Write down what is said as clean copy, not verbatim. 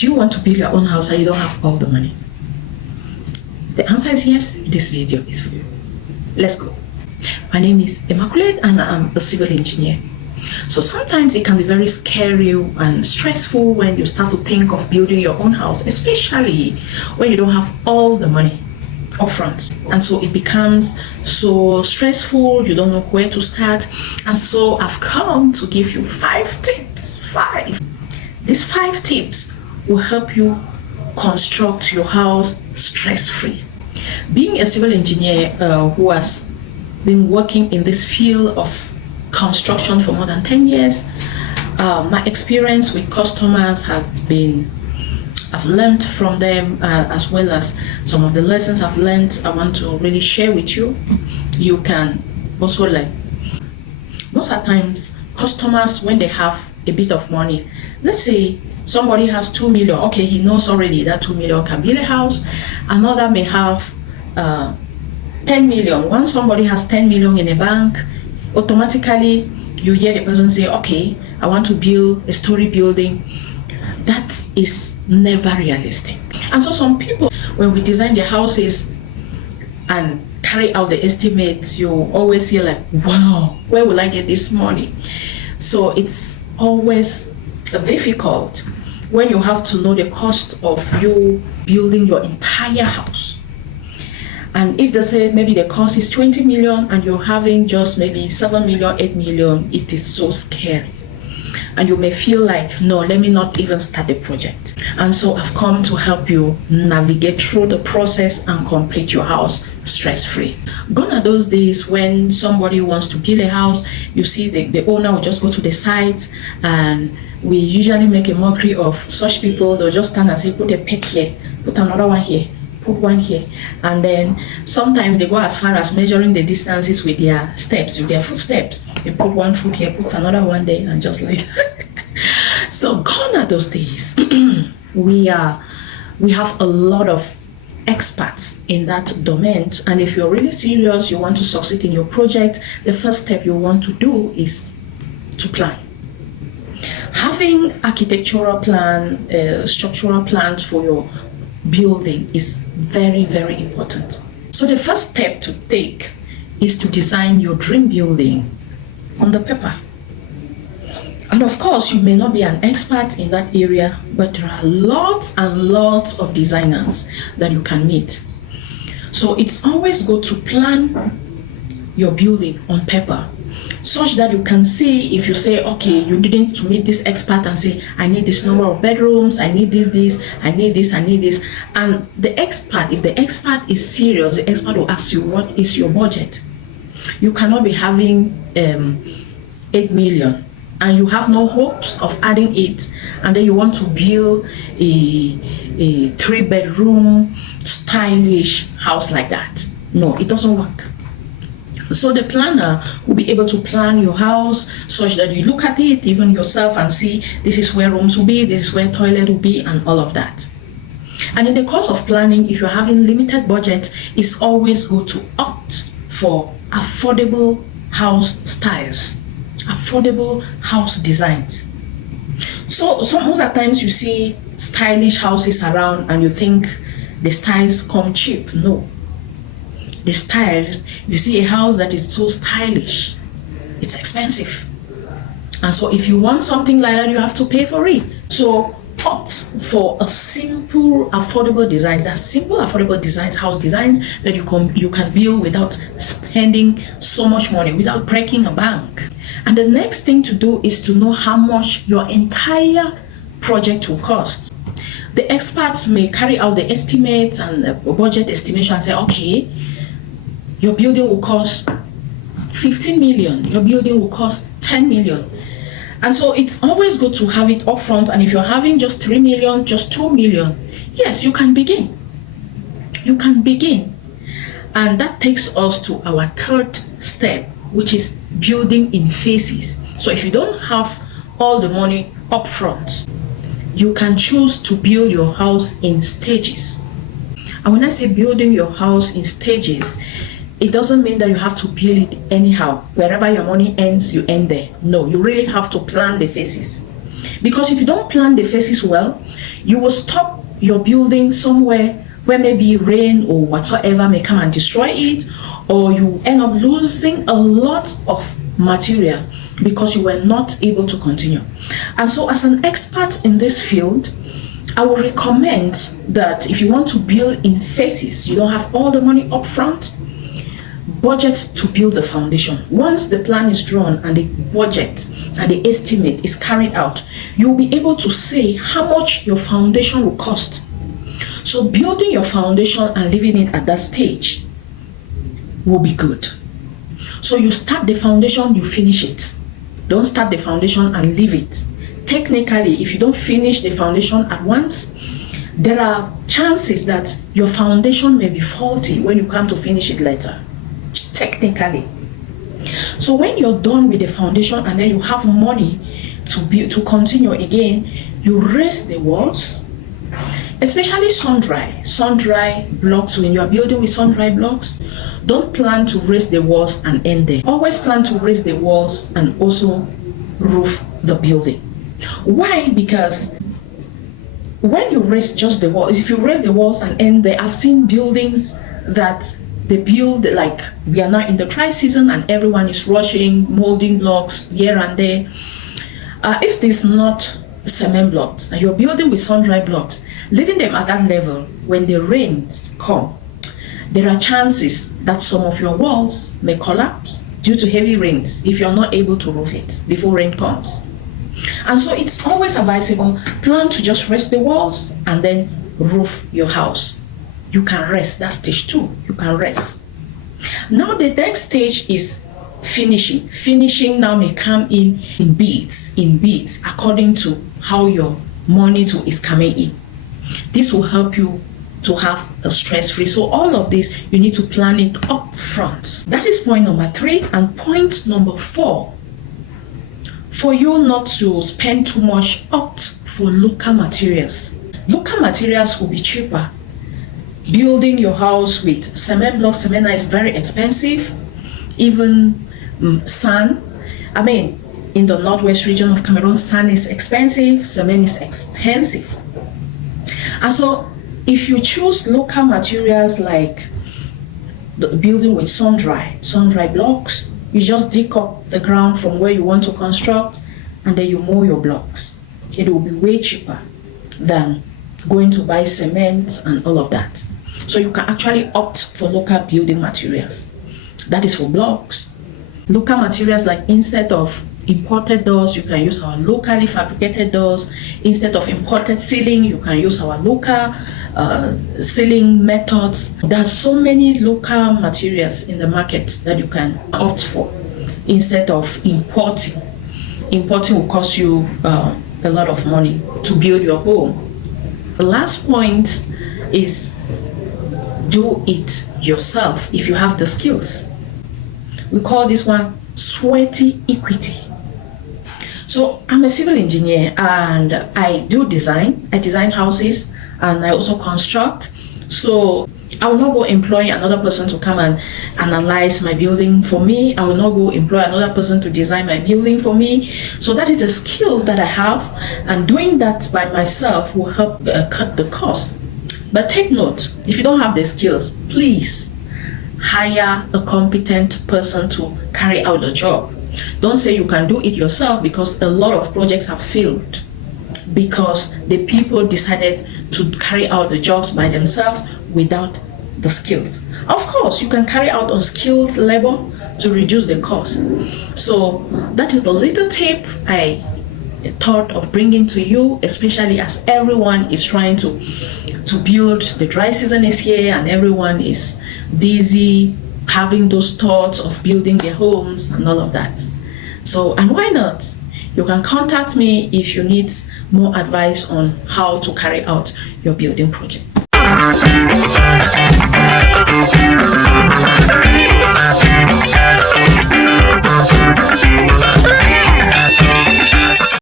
Do you want to build your own house and you don't have all the money? The answer is yes. This video is for you. Let's go. My name is Immaculate and I'm a civil engineer. So sometimes it can be very scary and stressful when you start to think of building your own house, especially when you don't have all the money upfront. And so it becomes so stressful, you don't know where to start. And so I've come to give you 5 tips. 5. These 5 tips will help you construct your house stress-free. Being a civil engineer who has been working in this field of construction for more than 10 years, my experience with customers has been, I've learned from them as well as some of the lessons I've learned I want to really share with you. You can also learn. Most of the times, customers, when they have a bit of money, let's say somebody has 2 million, okay, he knows already that 2 million can build a house. Another may have 10 million. Once somebody has 10 million in a bank, automatically you hear the person say, okay, I want to build a story building. That is never realistic. And so some people, when we design their houses and carry out the estimates, you always hear like, wow, where will I get this money? So it's always difficult when you have to know the cost of you building your entire house. And if they say maybe the cost is 20 million and you're having just maybe 7 million, 8 million, it is so scary. And you may feel like, no, let me not even start the project. And so I've come to help you navigate through the process and complete your house stress-free. Gone are those days when somebody wants to build a house, you see the owner will just go to the site, and we usually make a mockery of such people. They'll just stand and say, put a peg here, put another one here, put one here. And then sometimes they go as far as measuring the distances with their steps, with their footsteps. They put one foot here, put another one there, and just like that. So gone are those days. We have a lot of experts in that domain, and if you're really serious, you want to succeed in your project, the first step you want to do is to plan. Having architectural plan, structural plans for your building is very, very important. So the first step to take is to design your dream building on the paper. And of course, you may not be an expert in that area, but there are lots and lots of designers that you can meet. So it's always good to plan your building on paper, such that you can see, if you say, okay, you didn't to meet this expert and say, I need this number of bedrooms, I need this, I need this, I need this. And the expert, if the expert is serious, the expert will ask you, what is your budget? You cannot be having 8 million and you have no hopes of adding it, and then you want to build a 3-bedroom stylish house like that. No, it doesn't work. So the planner will be able to plan your house such that you look at it even yourself and see, this is where rooms will be, this is where toilet will be, and all of that. And in the course of planning, if you're having limited budget, it's always good to opt for affordable house styles, affordable house designs. So most of the times you see stylish houses around and you think the styles come cheap. No. The styles, you see a house that is so stylish, it's expensive. And so if you want something like that, you have to pay for it. So opt for a simple, affordable designs. There are simple, affordable designs, house designs that you can build without spending so much money, without breaking a bank. And the next thing to do is to know how much your entire project will cost. The experts may carry out the estimates and the budget estimation and say, okay, your building will cost 15 million, your building will cost 10 million. And so it's always good to have it upfront. And if you're having just 3 million, just 2 million, yes, you can begin. You can begin. And that takes us to our third step, which is building in phases. So if you don't have all the money upfront, you can choose to build your house in stages. And when I say building your house in stages, it doesn't mean that you have to build it anyhow. Wherever your money ends, you end there. No, you really have to plan the phases. Because if you don't plan the phases well, you will stop your building somewhere where maybe rain or whatsoever may come and destroy it, or you end up losing a lot of material because you were not able to continue. And so as an expert in this field, I would recommend that if you want to build in phases, you don't have all the money up front, budget to build the foundation. Once the plan is drawn and the budget and the estimate is carried out, you'll be able to say how much your foundation will cost. So building your foundation and leaving it at that stage will be good. So you start the foundation, you finish it. Don't start the foundation and leave it. Technically, if you don't finish the foundation at once, there are chances that your foundation may be faulty when you come to finish it later. Technically. So when you're done with the foundation and then you have money to continue again, you raise the walls, especially sun-dry blocks. When you are building with sun-dry blocks, don't plan to raise the walls and end there. Always plan to raise the walls and also roof the building. Why? Because when you raise just the walls, if you raise the walls and end there, I've seen buildings that they build like we are now in the dry season and everyone is rushing, molding blocks here and there. If there's not cement blocks and you're building with sun-dry blocks, leaving them at that level, when the rains come, there are chances that some of your walls may collapse due to heavy rains if you're not able to roof it before rain comes. And so it's always advisable, plan to just rest the walls and then roof your house. You can rest. That's stage 2. You can rest. Now the next stage is finishing. Finishing now may come in beats, according to how your money is coming in. This will help you to have a stress-free. So all of this, you need to plan it up front. That is point number 3. And point number 4, for you not to spend too much, opt for local materials. Local materials will be cheaper. Building your house with cement blocks, cement is very expensive. Even sand. I mean, in the northwest region of Cameroon, sand is expensive, cement is expensive. And so if you choose local materials like the building with sun-dry blocks, you just dig up the ground from where you want to construct and then you mow your blocks. It will be way cheaper than going to buy cement and all of that. So you can actually opt for local building materials. That is for blocks. Local materials, like instead of imported doors, you can use our locally fabricated doors. Instead of imported ceiling, you can use our local ceiling methods. There are so many local materials in the market that you can opt for instead of importing. Importing will cost you a lot of money to build your home. The last point is do it yourself if you have the skills. We call this one sweaty equity. So I'm a civil engineer and I do design. I design houses and I also construct. So I will not go employ another person to come and analyze my building for me. I will not go employ another person to design my building for me. So that is a skill that I have, and doing that by myself will help cut the cost. But take note, if you don't have the skills, please hire a competent person to carry out the job. Don't say you can do it yourself, because a lot of projects have failed because the people decided to carry out the jobs by themselves without the skills. Of course, you can carry out unskilled labor to reduce the cost. So that is the little tip I thought of bringing to you, especially as everyone is trying to build. The dry season is here and everyone is busy having those thoughts of building their homes and all of that. So, and why not? You can contact me if you need more advice on how to carry out your building project.